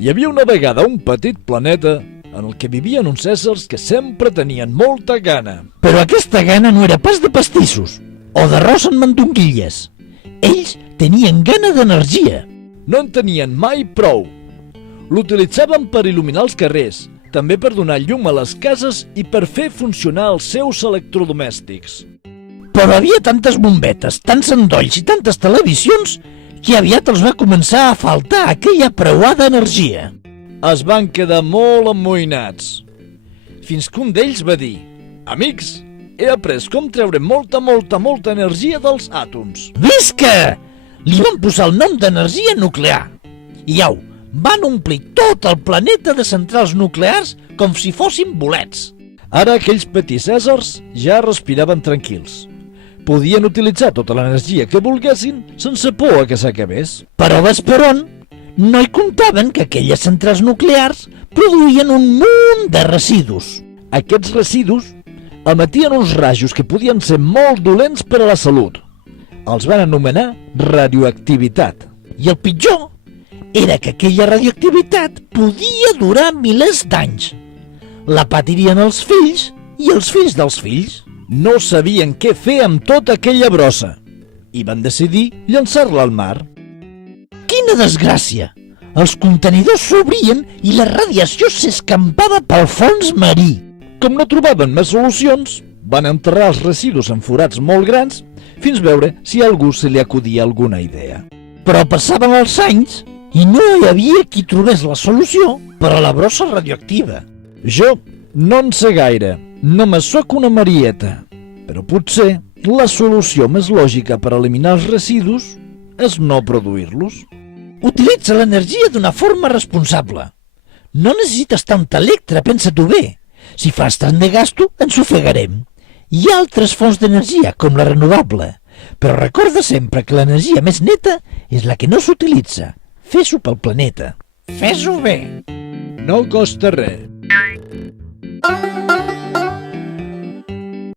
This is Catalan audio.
Hi havia una vegada un petit planeta en el que vivien uns éssers que sempre tenien molta gana. Però aquesta gana no era pas de pastissos o d'arròs en mandonguilles. Ells tenien gana d'energia. No en tenien mai prou. L'utilitzaven per il·luminar els carrers, també per donar llum a les cases i per fer funcionar els seus electrodomèstics. Però havia tantes bombetes, tants endolls i tantes televisions que aviat els va començar a faltar aquella preuada energia. Es van quedar molt amoïnats, fins que un d'ells va dir: «Amics, he après com treure molta energia dels àtoms». Visca! Li van posar el nom d'energia nuclear. I au, van omplir tot el planeta de centrals nuclears com si fossin bolets. Ara aquells petits éssers ja respiraven tranquils. Podien utilitzar tota l'energia que volguessin sense por a que s'acabés. Però d'esperon no hi comptaven que aquelles centrals nuclears produïen un munt de residus. Aquests residus emetien uns rajos que podien ser molt dolents per a la salut. Els van anomenar radioactivitat. I el pitjor era que aquella radioactivitat podia durar milers d'anys. La patirien els fills i els fills dels fills. No sabien què fer amb tota aquella brossa i van decidir llançar-la al mar. Quina desgràcia! Els contenidors s'obrien i la radiació s'escampava pel fons marí. Com no trobaven més solucions, van enterrar els residus en forats molt grans fins veure si a algú se li acudia alguna idea. Però passaven els anys i no hi havia qui trobés la solució per a la brossa radioactiva. Jo no en sé gaire, només sóc una marieta, però potser la solució més lògica per eliminar els residus és no produir-los. Utilitza l'energia d'una forma responsable. No necessites tanta electra, pensa-t'ho bé. Si fas tant de gasto, ens ofegarem. Hi ha altres fonts d'energia, com la renovable, però recorda sempre que l'energia més neta és la que no s'utilitza. Fes-ho pel planeta. Fes-ho bé. No costa res.